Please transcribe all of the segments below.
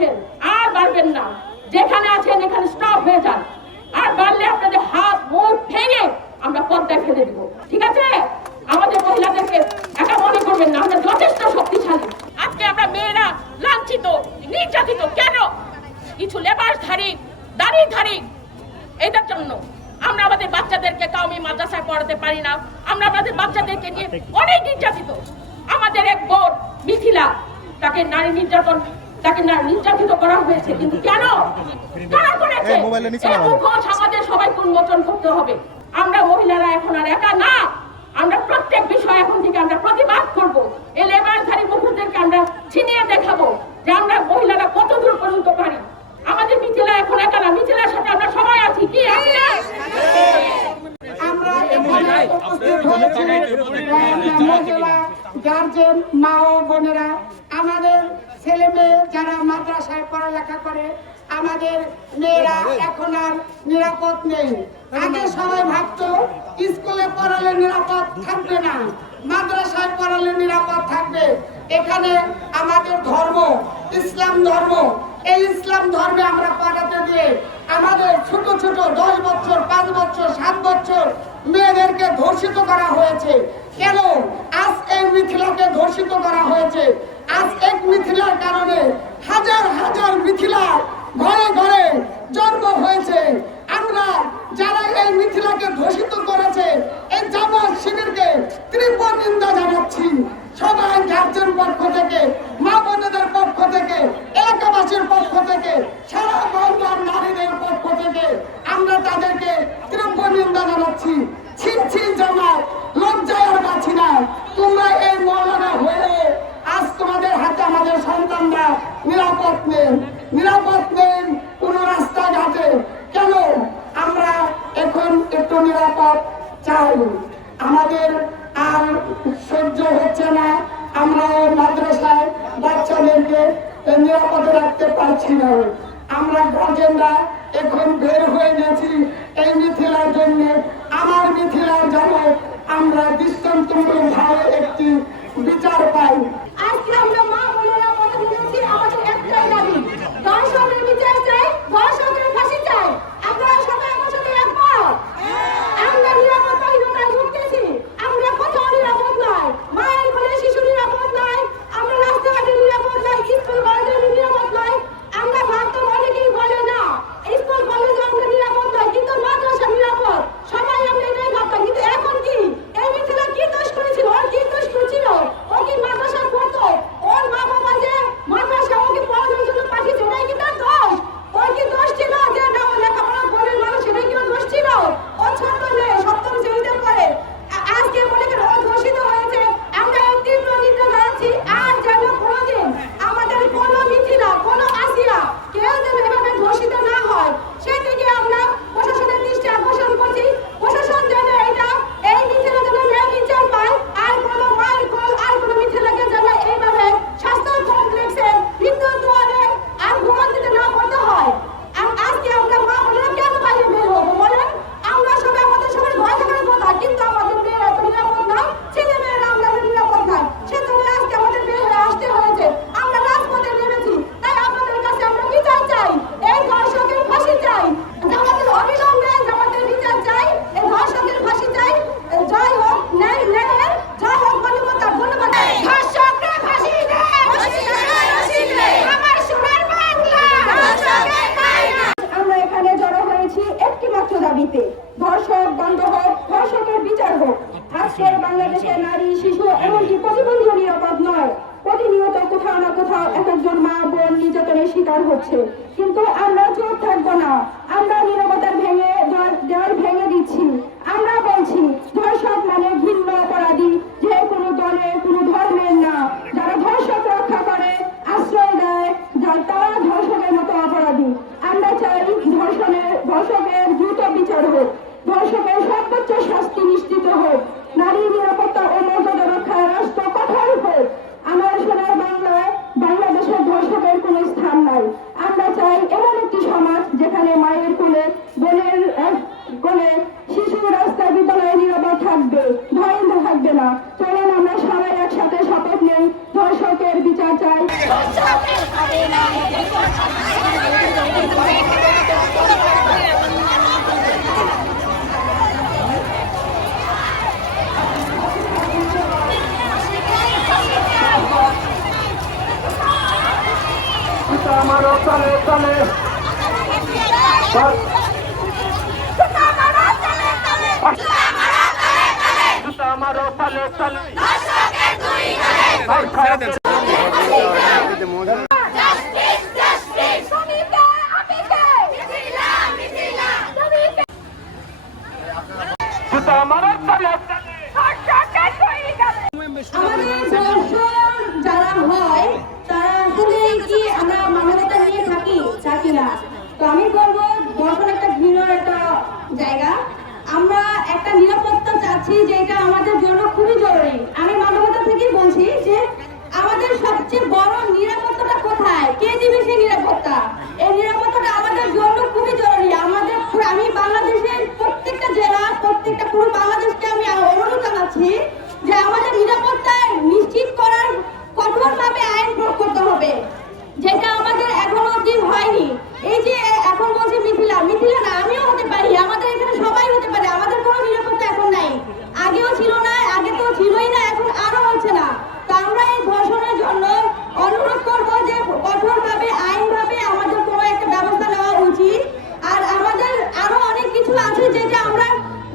বেড়েছেন, আর বাড়বেন না। যেখানে আছেন এখানে স্টপ হয়ে যান। আর বাড়লে আপনাদের হাত মুখ ভেঙে আমরা পদ্মায় ফেলে দিব, ঠিক আছে? আমাদের মহিলাদেরকে একা মনে করবেন না, আমরা যথেষ্ট শক্তিশালী। আজকে আমরা মেয়েরা লাঞ্ছিত, নির্যাতিত কেন? কিছু লেবাসধারী, দাড়িধারী, এটার জন্য আমরা আমাদের বাচ্চাদেরকে কাউমি মাদ্রাসায় পড়াতে পারি না। আমরা আমাদের বাচ্চাদেরকে নিয়ে অনেক নির্যাতিত। আমাদের এক বোন মিথিলা, তাকে নারী নির্যাতিত করা হয়েছে, কিন্তু কেন কারা করেছে? আমাদের সবাইকে উন্মোচন করতে হবে। আমরা মহিলারা এখন আর একা না, আমরা প্রত্যেক বিষয় এখন থেকে আমরা প্রতিবাদ করব। এই লেবাসধারী মুখদেরকে আমরা ছিনিয়ে দেখাবো যে আমরা মহিলারা কত দূর পর্যন্ত পারি। আমাদের মিথিলা এখন একা না, মিথিলার সাথে আমরা সবাই আছি, কি আছি না? আমরা এখানে উপস্থিত হয়েছি মহিলা গার্জেন, মা ও বোনেরা, আমাদের ছেলে মেয়ে যারা মাদ্রাসায় পড়ালেখা করে, আমাদের মেয়েরা এখন আর নিরাপদ নেই। আগে সবাই ভাবতো স্কুলে পড়ালে নিরাপদ থাকবে না, মাদ্রাসায় পড়ালে নিরাপদ থাকবে। এখানে আমাদের ধর্ম ইসলাম ধর্ম, এই ইসলাম ধর্মে আমরা পড়াতে দিয়ে আমাদের ছোট ছোট 10 বছর, 5 বছর, 7 বছর মেয়েদেরকে ধর্ষিত করা হয়েছে। কেন আজ এই মিথিলাকে ধর্ষিত করা হয়েছে? আজ এক মিথিলার কারণে হাজার হাজার মিথিলা ঘরে ঘরে জন্ম হয়েছে। আমরা যারা এই মিথিলাকে ধর্ষিত করেছে, এই জামাত শিবিরকে তীব্র নিন্দা জানাচ্ছি। সবাই গার্জেন পক্ষ থেকে, মা বোনেদের পক্ষ থেকে, এলাকাবাসীর পক্ষ থেকে, সারা বাংলার নারীদের পক্ষ থেকে আমরা তাদেরকে তীব্র নিন্দা জানাচ্ছি। ছি ছি জামাত, লজ্জায় আর পাচ্ছি না। তোমরা এই মহল্লা হয়ে আজ তোমাদের হাতে আমাদের সন্তানরা নিরাপদ নেই, নিরাপদ নেই কোন রাস্তাঘাটে। কেন আমরা এখন একটু নিরাপদ চাই? আমাদের আর সহ্য হচ্ছে না। আমরা মাদ্রাসায় বাচ্চাদেরকে নিরাপদে রাখতে পারছি না। আমরা গার্জেনরা এখন বের হয়ে গেছি এই মিথিলার জন্য। আমার মিথিলার জন্য আমরা দৃষ্টান্তমূলক ভাবে একটি বিচার পাই। আজকে আমরা মা বোনেরা কথা বলেছি, আমাদের একটাই দাবি, ধর্ষণের বিচার চাই, ধর্ষকের ফাঁসি চাই। আপনারা সবাই আমার সাথে একমত? আমরা নিরাপত্তাহীনতায় ভুগতেছি, আমরা কোথাও নিরাপদ নয়, মায়ের কোলে শিশু নিরাপদ নয়, আমরা রাস্তাঘাটে নিরাপদ নয়, স্কুল কলেজে নিরাপদ নয়। আমরা ভাবতাম অনেকেই বলে না স্কুল কলেজে আমরা নিরাপদ নয়, কিন্তু মাদ্রাসা নিরাপদ। সবাই আমরা এটাই ভাবতাম, কিন্তু এখন কি? এই মিথিলা কি দোষ করেছিল? ওর কি দোষ করেছিল? ও কি মাদ্রাসা পড়তো? ওর মা বাবা যে মাদ্রাসা ওকে পড়ানোর জন্য পাঠিয়েছে, এটাই কি তার দোষ? ওর কি দোষ ছিল যে না ও লেখাপড়া করে মানুষ, এটাই কি ওর দোষ ছিল? ও ছোট মেয়ে, 7ম শ্রেণীতে পড়ে। আজকে মনে করেন ও ধর্ষিত হয়েছে, আমরা এর তীব্র নিন্দা জানাচ্ছি। আর যেন কোনোদিন আমাদের কোনো মিথিলা, কোনো আসিয়া কেউ যেন এভাবে ধর্ষিত না হয়, সেদিকে আমরা প্রশাসনের দৃষ্টি আকর্ষণ করছি। প্রশাসন যেন এই মিথিলা যেন ন্যায় বিচার পায়, আর কোনো মায়ের কোল, আর কোনো মিথিলাকে যেন এইভাবে স্বাস্থ্য কমপ্লেক্সে বিদ্যুৎ দুয়ারে আর ঘুমান দিতে না করতে হয়। আজকে আমরা মা বোনেরা কেন বাইরে বের হবো বলেন? আমরা সবাই আমাদের সবাই ভয় থাকার কথা, কিন্তু আমাদের মেয়েরা তো নিরাপদ নয়, ছেলে মেয়েরা আমরা নিরাপদ নয়। সেজন্য আজকে আমাদের বের হয়ে আসতে হয়েছে। আমরা রাজপথে নেমেছি, তাই আপনাদের কাছে আমরা বিচার চাই, এই ধর্ষকের ফাঁসি চাই। আমাদের অবিলম্বে আমাদের বিচার চাই, এই ধর্ষকের ফাঁসি চাই। জয় হোক ন্যায়, ন্যায়ের জয় হোক মানবতার। ধন্যবাদ। ধর্ষকরা ফাঁসি দে, আমার সোনার বাংলা, ধর্ষকের পায় না। আমরা এখানে জড়ো হয়েছি একটি মাত্র দাবিতে, ধর্ষক বন্ধ হোক, ধর্ষকের বিচার হোক। আজকের বাংলাদেশের নারী, শিশু এমনকি প্রতিবন্ধীও নিরাপদ নয়। প্রতিনিয়ত কোথাও না কোথাও এক একজন মা বোন নির্যাতনের শিকার হচ্ছে, কিন্তু আমরা চুপ থাকবো না। আমরা নীরবতার দেওয়াল ভেঙে দিচ্ছি। আমরা বলছি ধর্ষক মানে ঘৃণ্য অপরাধী, যে কোনো দলের, কোনো ধর্মের না। যারা ধর্ষক রক্ষা করে, আশ্রয় দেয়, তারা ধর্ষকের মতো অপরাধী। আমরা চাই ধর্ষকের দ্রুত বিচার হোক, ধর্ষকের সর্বোচ্চ শাস্তি নিশ্চিত হোক, নারী নিরাপত্তা ও মর্যাদা রক্ষায় রাষ্ট্র কঠোর হোক। আমার সোনার বাংলায় বাংলাদেশের ধর্ষকের কোনো স্থান নাই। আমরা চাই এমন একটি সমাজ যেখানে মায়ের কোলে, বোনের কোলে শিশু রাস্তায় বিদ্যালয়ে নিরাপদ থাকবে, ভয় থাকবে না। চলেন আমরা সবাই একসাথে শপথ নেই, ধর্ষকের বিচার চাই। আমারও চলে চলে আমারও চলে চলে আমারও চলে আমাদের দর্শন যারা হয় তারা আসলে কি আমরা মানবতা নিয়ে থাকি না। তো আমি বলবো দর্শন একটা ভিন্ন একটা জায়গা। আমরা একটা নিরাপত্তা চাচ্ছি যেটা আমাদের জন্য খুবই জরুরি। আমি মানবতা থেকেই বলছি যে আমাদের সবচেয়ে বড় নিরাপত্তাটা কোথায়, কে দিবে সেই নিরাপত্তা? এই নিরাপত্তাটা আমাদের জন্য খুবই জরুরি। আমি বাংলাদেশের প্রত্যেকটা জেলা, প্রত্যেকটা পুরো বাংলাদেশকে আমি অনুরোধ জানাচ্ছি যে আমাদের নিরাপত্তা নিশ্চিত করার কঠোরভাবে আইন প্রয়োগ করতে হবে, যেটা আমাদের এখনো অবধি হয়নি। এই যে এখন বলছে মিথিলা না, আমিও হতে পারি, আমাদের এখানে সবাই হতে পারে। আমাদের কোনো নিরাপত্তা এখন নাই, আগেও ছিল না, আগে তো ছিলই না, এখন আরো হচ্ছে না। তো আমরা এই ধর্ষণের জন্য অনুরোধ করবো যে কঠোরভাবে আইনভাবে আমাদের কোনো একটা ব্যবস্থা নেওয়া উচিত। আর আমাদের আরো অনেক কিছু আছে যেটা আমরা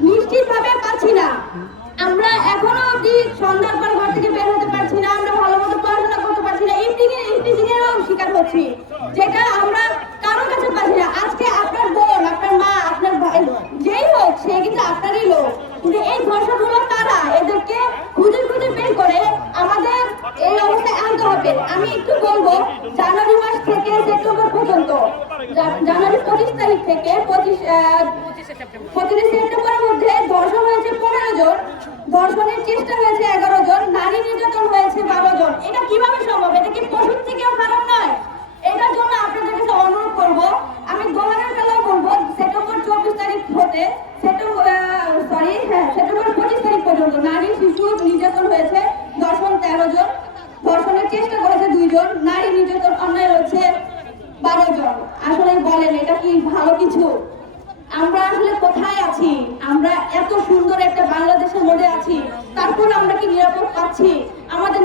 নিশ্চিতভাবে পাচ্ছি না। আমরা এখনো অবধি সন্ধ্যার পর ঘর থেকে বের হতে পারছি না, আমরা ভালো মতো পড়াশোনা করতে পারছি না, ইভটিজিং এরও শিকার হচ্ছি, যেটা আমরা কারোর কাছে পাচ্ছি না। আজকে আপনার বোন, আপনার মা, আপনার ভাই, যেই হোক সে কিন্তু আপনারই লোক, কিন্তু এই ধর্ষকগুলো তারা, এদেরকে খুঁজে বের করে আমাদের এই অবস্থায় আনতে হবে। আমি একটু বলবো, জানুয়ারি মাস থেকে সেপ্টেম্বর পর্যন্ত, জানুয়ারি 25 তারিখ থেকে 25 সেপ্টেম্বরের মধ্যে ধর্ষণ হয়েছে 15 জন, ধর্ষণের চেষ্টা হয়েছে 11 জন, নারী নির্যাতন হয়েছে 12 জন। এটা কিভাবে সম্ভব? এটা কি পশুর থেকেও খারাপ নয়? এটার জন্য আপনাদের কাছে অনুরোধ করবো, আমি দোকানের বেলাও বলবো, সেপ্টেম্বর 24 তারিখ হতে সেপ্টেম্বর 25 তারিখ পর্যন্ত নারী শিশু নির্যাতন হয়েছে ধর্ষণ 13 জন, ধর্ষণের চেষ্টা করেছে 2 জন, নারী নির্যাতন অন্যায় হয়েছে 12 জন। আসলে বলেন এটা কি ভালো কিছু? আমরা আসলে কোথায় আছি? আমরা এত সুন্দর একটা বাংলাদেশের মধ্যে আছি, তারপর আমরা কি নিরাপদ পাচ্ছি? আমাদের